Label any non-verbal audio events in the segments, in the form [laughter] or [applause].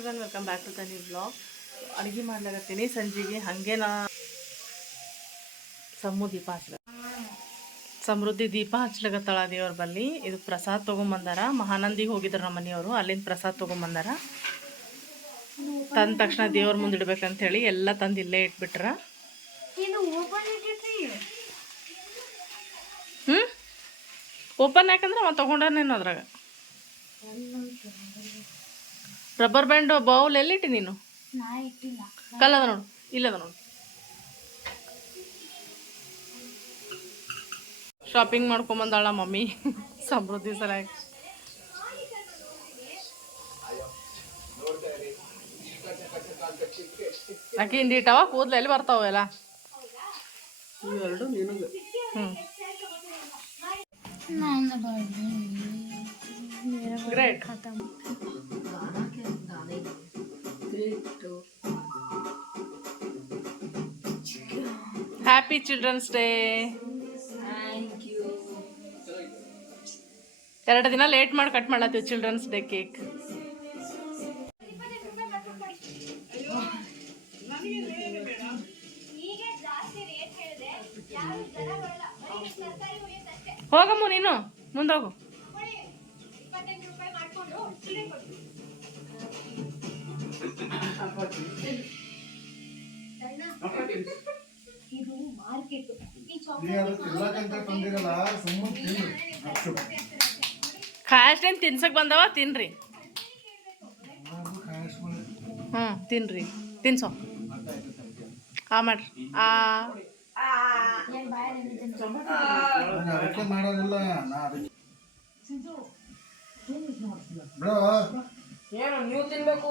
Everyone welcome back to the new blog ಅಡುಗೆ ಮಾಡ್ಲಾಗತ್ತೀನಿ ಸಂಜೆಗೆ ಹಾಗೆ ನಾ ಸಮೂ ದೀಪ ಹಚ್ಲ ಸಮೃದ್ಧಿ ದೀಪ ಹಚ್ಲಾಗತ್ತಾಳ ದೇವ್ರ ಬಲ್ಲಿ. ಇದು ಪ್ರಸಾದ್ ತೊಗೊಂಬಂದಾರ. ಮಹಾನಂದಿಗೆ ಹೋಗಿದ್ರು ನಮ್ಮ ಮನೆಯವರು. ಅಲ್ಲಿಂದ ಪ್ರಸಾದ್ ತೊಗೊಂಬಂದಾರ. ತಂದ ತಕ್ಷಣ ದೇವ್ರ ಮುಂದೆ ಇಡ್ಬೇಕಂತ ಹೇಳಿ ಎಲ್ಲ ತಂದು ಇಲ್ಲೇ ಇಟ್ಬಿಟ್ರ. ಹ್ಞೂ ಓಪನ್ ಯಾಕಂದ್ರೆ ಅವ ತೊಗೊಂಡೇನು ಅದ್ರಾಗ. ರಬ್ಬರ್ ಬ್ಯಾಂಡ್ ಬೌಲ್ ಎಲ್ಲಿಟ್ಟಿ ನೀನು? ನಾ ಇಟ್ಟಿಲ್ಲ. ಕಲ್ಲದ ನೋಡು ಇಲ್ಲದ ನೋಡು. Shopping ಮಾಡ್ಕೊಂಬಂದಾಳ mummy. ಸಮೃದ್ಧಿ ಸಲ ಆಕೆ ಹಿಂದಿಟ್ಟವ ಕೂದಲು ಎಲ್ಲಿ ಬರ್ತಾವ ಎಲ್ಲ ಹ್ಞೂ ಗ್ರೇಟ್ ಹ್ಯಾಪಿ ಚಿಲ್ಡ್ರನ್ಸ್ ಡೇ ಎರಡು ದಿನ ಲೇಟ್ ಮಾಡಿ ಕಟ್ ಮಾಡತ್ತೀವಿ ಚಿಲ್ಡ್ರನ್ಸ್ ಡೇ ಕೇಕ್ ಹೋಗಮ್ಮ ನೀನು ಮುಂದೋಗು ಮಾರ್ಕೆಟ್ ಈ ಏನು ತಿನ್ಸಕ್ ಬಂದವ? ತಿನ್ರಿ. ಹ್ಞೂ ತಿನ್ರಿ. ತಿನ್ಸೋ. ಆ ಮಾಡ್ರಿ. ಆ. ಏನ್ ಮಾಡೋದಿಲ್ಲ ನೀವು ತಿನ್ಬೇಕು?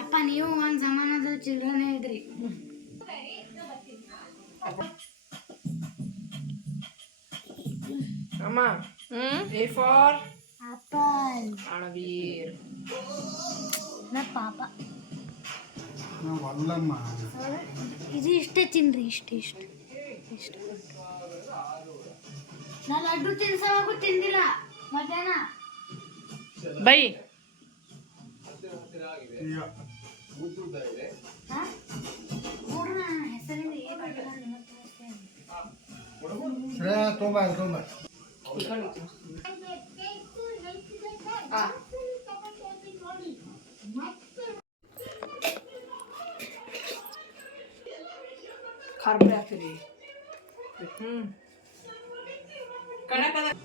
ಅಪ್ಪ ನೀವು ಒಂದ್ ಸಮಾನದ ಚಿಲ್ಡ್ರನ್ ಇದ್ರಿ. ಅಮ್ಮ ಹ್ಞೂ ಎ ಫಾರ್ ಆಪಲ್ ಅಣವೀರ್ ನಾ ಪಾಪ. ನಾವು ಅಲ್ಲಮ್ಮ. ಇದು ಇಷ್ಟೇ ತಿನ್ರಿ ಇಷ್ಟ ಇಷ್ಟ ಇಷ್ಟ. ನಾ ಲಡ್ಡು ತಿನ್ಸವಾಗೂ ತಿಂದಿಲ್ಲ. ಮಧ್ಯಾಹ್ನ. ಬೈ. ಹಾ? ನೋಡ್ರಿ ನನ್ನ ಹೆಸರಿಂದ ಏನು ಇಲ್ಲ ನಿಮಗೆ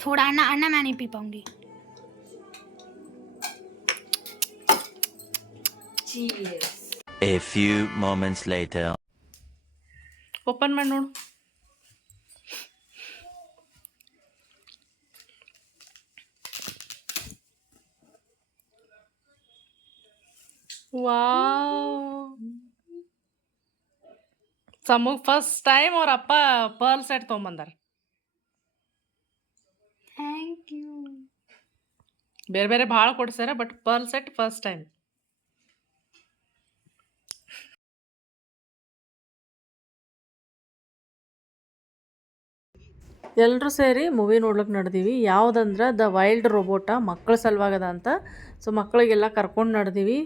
थोड़ा अन्ना अन्ना मैं नहीं पी पाऊंगी A few moments later. Open ಮಾಡಿ ನೋಡು ವಾವ್ ಸಮುಗ್ ಫಸ್ಟ್ ಟೈಮ್ ಅವ್ರ ಅಪ್ಪ ಪರ್ಲ್ ಸೆಟ್ ತೊಗೊಂಬಂದಾರ ಬೇರೆ ಬೇರೆ ಭಾಳ ಕೊಡ್ಸ್ಯಾರ but pearl set first time ಎಲ್ಲರೂ ಸೇರಿ ಮೂವಿ ನೋಡ್ಲಿಕ್ಕೆ ನಡೆದೀವಿ. ಯಾವುದಂದ್ರೆ ದ ವೈಲ್ಡ್ ರೋಬೋಟ ಮಕ್ಕಳ ಸಲುವಾಗದ ಅಂತ. ಸೊ ಮಕ್ಕಳಿಗೆಲ್ಲ ಕರ್ಕೊಂಡು ನಡೆದೀವಿ.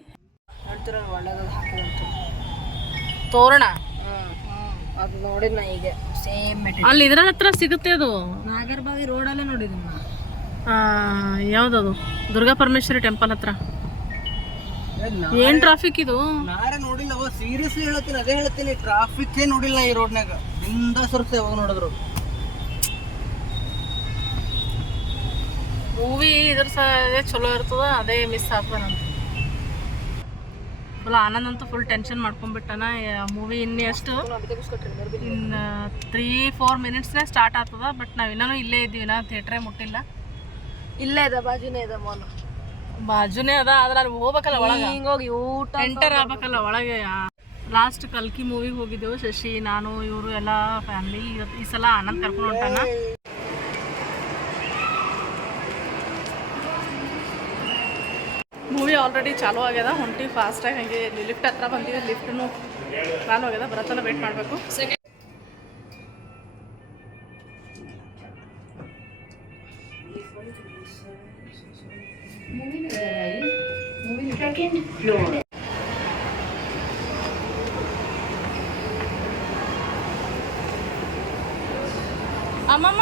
ತೋರಣ? ಅದು ನೋಡಿದ್ನ ನಾ ಈಗ. ಸೇಮ್ ಅಲ್ಲಿ ಇದ್ರ ಹತ್ರ ಸಿಗುತ್ತೆ ಅದು. ನಾಗರಬಾವಿ ರೋಡಲ್ಲೇ ನೋಡಿದ್ದೀನಿ ಯಾವ್ದದು? ದುರ್ಗಾ ಪರಮೇಶ್ವರಿ ಟೆಂಪಲ್ ಹತ್ರ. ಏನ್ ಟ್ರಾಫಿಕ್ ಇದು? ನಾರೇ ನೋಡಿಲ್ಲ ಅವ ಸೀರಿಯಸ್ಲಿ ಹೇಳ್ತೀನಿ ಅದೇ ಹೇಳ್ತೀನಿ ಟ್ರಾಫಿಕ್ ನೋಡಿಲ್ಲ ಈ ರೋಡ್ನಾಗ ಹಿಂದ ಸುರ್ತೆ ಯಾವಾಗ ನೋಡಿದ್ರು. ಮೂವಿ ಇದ್ರ ಸ ಚಲೋ ಇರ್ತದ ಅದೇ ಮಿಸ್ ಆಗ್ತಾನಂತ ಫುಲ್ ಆನಂದ್ ಅಂತೂ ಫುಲ್ ಟೆನ್ಷನ್ ಮಾಡ್ಕೊಂಡ್ಬಿಟ್ಟನ ಮೂವಿ ಇನ್ನು ಎಷ್ಟು? ಇನ್ನು ತ್ರೀ ಫೋರ್ ಮಿನಿಟ್ಸ್ನೇ ಸ್ಟಾರ್ಟ್ ಆಗ್ತದ ಬಟ್ ನಾವು ಇನ್ನೂ ಇಲ್ಲೇ ಇದ್ದೀವಿ ನಾ ಥಿಯೇಟ್ರೇ ಮುಟ್ಟಿಲ್ಲ. ಇಲ್ಲೇ ಇದೆ ಬಾಜುನೇ ಇದೆ ಮಾಲ್. ಬಾಜುನೇ ಅದ ಆದ್ರೆ ಅಲ್ಲಿ ಹೋಗ್ಬೇಕಲ್ಲ ಒಳಗೆ? ಹಿಂಗೋಗಿ ಊಟ ಎಂಟರ್ ಆಗ್ಬೇಕಲ್ಲ ಒಳಗೆ ಲಾಸ್ಟ್ ಕಲ್ಕಿ ಮೂವಿಗೆ ಹೋಗಿದ್ದೆವು ಶಶಿ ನಾನು ಇವರು ಎಲ್ಲ ಫ್ಯಾಮಿಲಿ ಈ ಸಲ ಆನಂದ್ ಕರ್ಕೊಂಡು ಹೊಂಟಾನ. ಮೂವಿ ಆಲ್ರೆಡಿ ಚಾಲು ಆಗ್ಯದ ಹೊಂಟಿ ಫಾಸ್ಟಾಗಿ ಹಂಗೆ ಲಿಫ್ಟ್ ಹತ್ರ ಲಿಫ್ಟ್ ಲಿಫ್ಟ್ನು ಚಾಲು ಆಗ್ಯದ ಬರತ್ತಲ್ಲ ವೇಟ್ ಮಾಡಬೇಕು. ಅಮ್ಮಮ್ಮ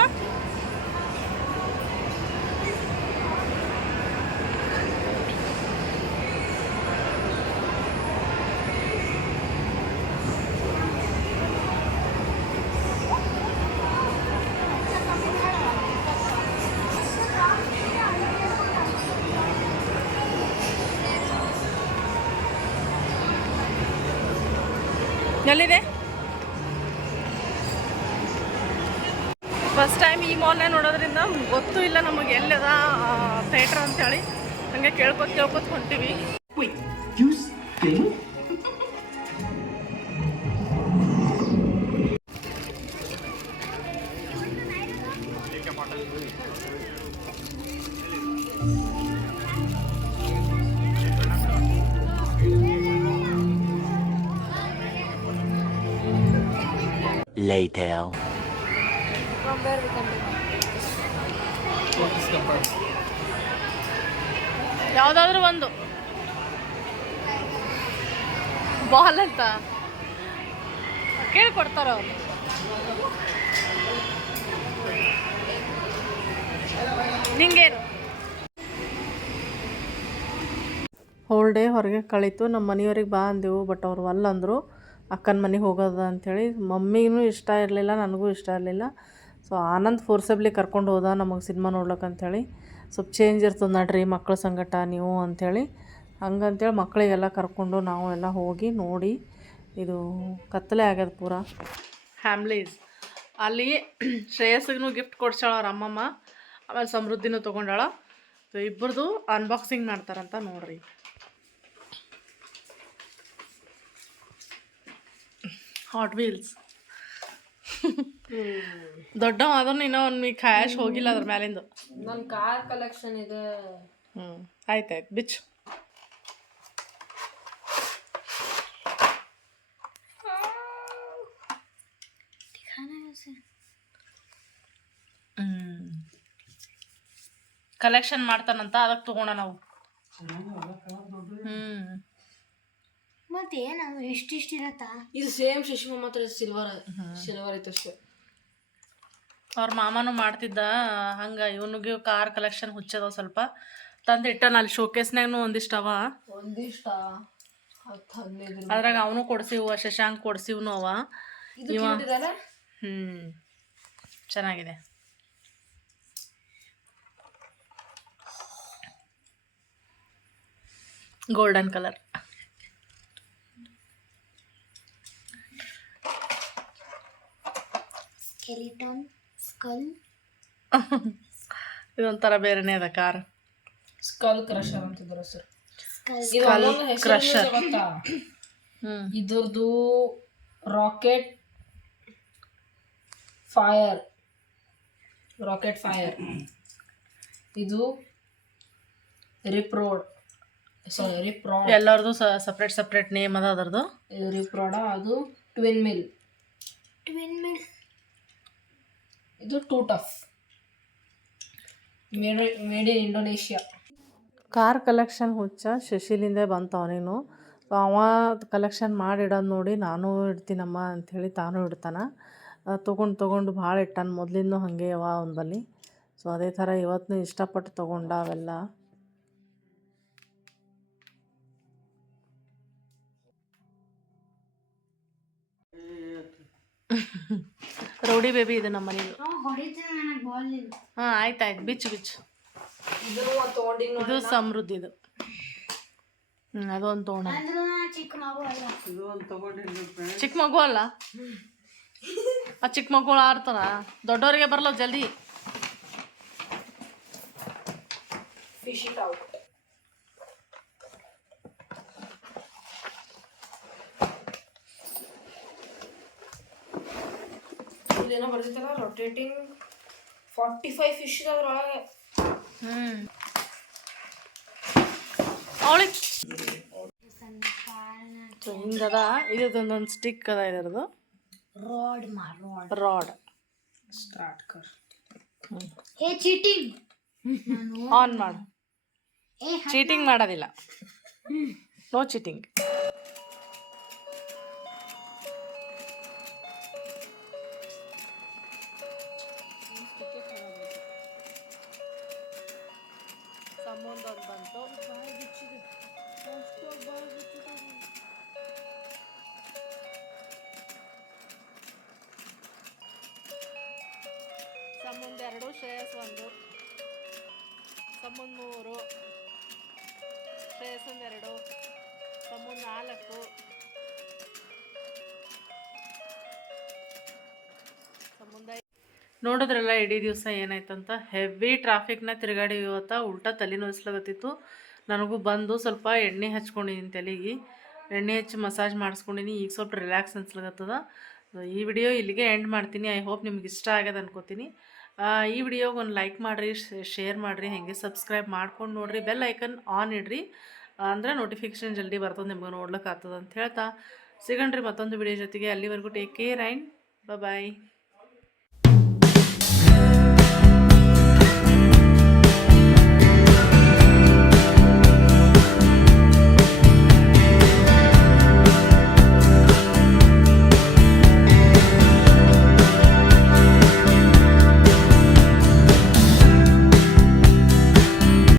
ಎಲ್ಲಿದೆ ಫಸ್ಟ್ ಟೈಮ್ ಈ ಮಾಲ್ನೇ ನೋಡೋದ್ರಿಂದ ಗೊತ್ತೂ ಇಲ್ಲ ನಮಗೆ ಎಲ್ಲದ ಥಿಯೇಟ್ರ್ ಅಂತೇಳಿ. ಹಂಗೆ ಕೇಳ್ಕೊತ ಕೇಳ್ಕೊತ ಹೊಂಟಿವಿ. Later. ಯಾವುದಾದ್ರೂ ಒಂದು. ಬಾಲ್ ಅಂತ. ಕೇಳ್ಕೊಡ್ತಾರ ಅವ್ರು. ನಿಂಗೇನು? ಹೋಲ್ ಡೇ ಹೊರಗೆ ಕಳೀತು. ನಮ್ಮ ಮನೆಯವ್ರಿಗೆ ಬಾ ಅಂದೆವು ಬಟ್ ಅವ್ರು ಅಲ್ಲ ಅಂದರು ಅಕ್ಕನ ಮನೆಗೆ ಹೋಗೋದ ಅಂಥೇಳಿ ಮಮ್ಮಿಗೂ ಇಷ್ಟ ಇರಲಿಲ್ಲ, ನನಗೂ ಇಷ್ಟ ಇರಲಿಲ್ಲ. ಸೊ ಆನಂದ್ ಫೋರ್ಸಬ್ಲಿ ಕರ್ಕೊಂಡು ಹೋದ ನಮಗೆ ಸಿನಿಮಾ ನೋಡ್ಲಕ್ಕ ಅಂಥೇಳಿ ಸ್ವಲ್ಪ ಚೇಂಜ್ ಇರ್ತದೆ ನಡ್ರಿ ಮಕ್ಕಳ ಸಂಗಟ ನೀವು ಅಂಥೇಳಿ ಹಂಗಂತೇಳಿ ಮಕ್ಕಳಿಗೆಲ್ಲ ಕರ್ಕೊಂಡು ನಾವು ಎಲ್ಲ ಹೋಗಿ ನೋಡಿ ಇದು ಕತ್ತಲೆ ಆಗ್ಯದ ಪೂರ. ಫ್ಯಾಮ್ಲೀಸ್ ಅಲ್ಲಿ ಶ್ರೇಯಸ್ಗೂ ಗಿಫ್ಟ್ ಕೊಡ್ಸಾಳ ಅವ್ರ ಅಮ್ಮಮ್ಮ. ಆಮೇಲೆ ಸಮೃದ್ಧಿನೂ ತೊಗೊಂಡಾಳ. ಸೊ ಇಬ್ಬರದು ಅನ್ಬಾಕ್ಸಿಂಗ್ ಮಾಡ್ತಾರಂತ ನೋಡ್ರಿ. ಹಾಟ್ ವೀಲ್ಸ್ [laughs] ದೊಡ್ಡವ ಅದನ್ನ ಇನ್ನೂ ಒಂದು ಮೀ ಕ್ಯಾಶ್ ಹೋಗಿಲ್ಲ ಅದ್ರ ಮ್ಯಾಲಿಂದು. ನನ್ನ ಕಾರ್ ಕಲೆಕ್ಷನ್ ಇದೆ. ಹ್ಞೂ ಆಯ್ತಾಯ್ತು ಬಿಚ್ ಕಲೆಕ್ಷನ್ ಮಾಡ್ತಾನಂತ ಅದಕ್ಕೆ ತಗೋಣ ನಾವು. ಹ್ಞೂ ಮತ್ತೆ ನಾವು ಎಷ್ಟಿಷ್ಟು ಇರತ್ತಾ? ಇದು ಸೇಮ್ ಶಶಿಮ ಮಾತ್ರ ಸಿಲ್ವರ್ ಸಿಲ್ವರ್ ಐತೆ ಅಷ್ಟೇ. ಅವ್ರ ಮಾಮನೂ ಮಾಡ್ತಿದ್ದ ಹಂಗೆ ಇವನಿಗೆ ಕಾರ್ ಕಲೆಕ್ಷನ್ ಹುಚ್ಚದ ಸ್ವಲ್ಪ. ತಂದಿಟ್ಟ ಅಲ್ಲಿ ಶೋಕೇಸ್ನಾಗೂ ಒಂದಿಷ್ಟು ಅವ. ಒಂದಿಷ್ಟ? ಅದ್ರಾಗ ಅವನು ಕೊಡ್ಸಿವ ಶಶಾಂಕ್ ಕೊಡ್ಸಿವ್ನು ಅವ. ಇವ ಹ್ಞೂ ಚೆನ್ನಾಗಿದೆ. ಗೋಲ್ಡನ್ ಕಲರ್ ಸ್ಕೆಲಿಟನ್ ಸ್ಕಲ್ [laughs] ಇದೊಂಥರ ಬೇರೆನೇ [coughs] ಅದ ಕಾರ್ ಸ್ಕಲ್ ಕ್ರಷರ್ ಅಂತಿದ್ರು ಸರ್ ಸ್ಕಲ್ ಕ್ರಷರ್ ಇದ್ರದ್ದು ರಾಕೆಟ್ ಫೈರ್ ರಾಕೆಟ್ ಫೈರ್ ಇದು ರಿಪ್ರೋಡ್ ಸಾರಿ ರಿಪ್ರೋಡ್ ಎಲ್ಲರದು ಸಪ್ರೇಟ್ ಸಪ್ರೇಟ್ ನೇಮ್ ಅದ ಅದರದು ರಿಪ್ರೋಡ ರಿಪ್ರಾಡ ಅದು ಟ್ವಿನ್ ಮಿಲ್ ಟ್ವಿನ್ ಮಿಲ್ ಇದು too tough made made in Indonesia car collection ಹುಚ್ಚ ಶಶಿಲಿಂದ ಬಂತು ಅವನೇನು ಸೊ ಅವ ಕಲೆಕ್ಷನ್ ಮಾಡಿಡೋದು ನೋಡಿ ನಾನು ಇಡ್ತೀನಮ್ಮ ಅಂಥೇಳಿ ತಾನು ಇಡ್ತಾನೆ. ತೊಗೊಂಡು ತೊಗೊಂಡು ಭಾಳ ಇಟ್ಟಾನ ಮೊದಲಿಂದ ಹಾಗೆ ಅವ ಅವನಲ್ಲಿ ಸೊ ಅದೇ ಥರ ಇವತ್ತು ಇಷ್ಟಪಟ್ಟು ತೊಗೊಂಡ ಅವೆಲ್ಲ. [laughs] ರೌಡಿ ಬೇಬಿ ಇದೆ ನಮ್ಮ ಮನೇಲಿ. ಹಾ ಆಯ್ತಾಯ್ತು ಬಿಚ್ಚು ಬಿಚ್ಚು. ಇದು ಸಮೃದ್ಧಿ ಇದು. ಹ್ಞೂ ಅದೊಂದು ತೋಣ ಚಿಕ್ಕ ಮಗು ಅಲ್ಲ. ಆ ಚಿಕ್ಕ ಮಗುಳು ಆಡ್ತಾರ ದೊಡ್ಡವರಿಗೆ ಬರಲ್ಲ ಜಲ್ದಿ. ಫಿಶ್ ಇಲ್ಲೇನೋ ಬರ್ದಿತ್ತಲ್ಲ ರೊಟೇಟಿಂಗ್ ಫಾರ್ಟಿ ಫೈವ್ ಫಿಶ್ ಅದ್ರೊಳಗೆ. ಹ್ಮ್. ಅವಳಿಗೆ ಹಿಂಗದ ಇದೊಂದೊಂದು ಸ್ಟಿಕ್ ಅದ ಇದರದು ರಾಡ್ ಮಾ ರೋಡ್ ರಾಡ್ ಸ್ಟಾರ್ಟ್ ಕರ್. ಹೇ ಚೀಟಿಂಗ್ ಆನ್ ಮಾಡು. ಏ ಚೀಟಿಂಗ್ ಮಾಡೋದಿಲ್ಲ. ನೋ ಚೀಟಿಂಗ್ ಎರಡು ಶ್ರೇಯಸ್ ಒಂದು. ಸಂಬಂಧ ಮೂರು. ಶ್ರೇಯಸ್ ಒಂದೆರಡು ಸಂಬಂಧ ನಾಲ್ಕು. ನೋಡಿದ್ರಲ್ಲ ಇಡೀ ದಿವಸ ಏನಾಯ್ತಂತ? ಹೆವಿ ಟ್ರಾಫಿಕ್ನ ತಿರುಗಾಡಿ ಇವತ್ತ ಉಲ್ಟಾ ತಲೆ ನೋಯಿಸ್ಲಾಗತ್ತಿತ್ತು ನನಗೂ ಬಂದು ಸ್ವಲ್ಪ ಎಣ್ಣೆ ಹಚ್ಕೊಂಡಿದ್ದೀನಿ ತಲೆಗೆ. ಎಣ್ಣೆ ಹಚ್ಚಿ ಮಸಾಜ್ ಮಾಡಿಸ್ಕೊಂಡಿನಿ ಈಗ ಸ್ವಲ್ಪ ರಿಲ್ಯಾಕ್ಸ್ ಅನ್ಸ್ಲಾಗತ್ತದ ಈ ವಿಡಿಯೋ ಇಲ್ಲಿಗೆ ಎಂಡ್ ಮಾಡ್ತೀನಿ. ಐ ಹೋಪ್ ನಿಮ್ಗೆ ಇಷ್ಟ ಆಗ್ಯದ ಅನ್ಕೋತೀನಿ. ಈ ವಿಡಿಯೋಗೆ ಒಂದು ಲೈಕ್ ಮಾಡಿರಿ ಶೇರ್ ಮಾಡಿರಿ, ಹಾಗೆ ಸಬ್ಸ್ಕ್ರೈಬ್ ಮಾಡ್ಕೊಂಡು ನೋಡಿರಿ ಬೆಲ್ ಐಕನ್ ಆನ್ ಇಡ್ರಿ, ಅಂದ್ರೆ ನೋಟಿಫಿಕೇಶನ್ ಜಲ್ದಿ ಬರ್ತದೆ ನಿಮ್ಗೆ ನೋಡ್ಲಿಕ್ಕೆ ಆಗ್ತದೆ ಅಂತ ಹೇಳ್ತಾ. ಸಿಗಣ್ರಿ ಮತ್ತೊಂದು ವಿಡಿಯೋ ಜೊತೆಗೆ, ಅಲ್ಲಿವರೆಗೂ ಟೇಕ್ ಕೇರ್ ಆ್ಯಂಡ್ ಬಾಯ್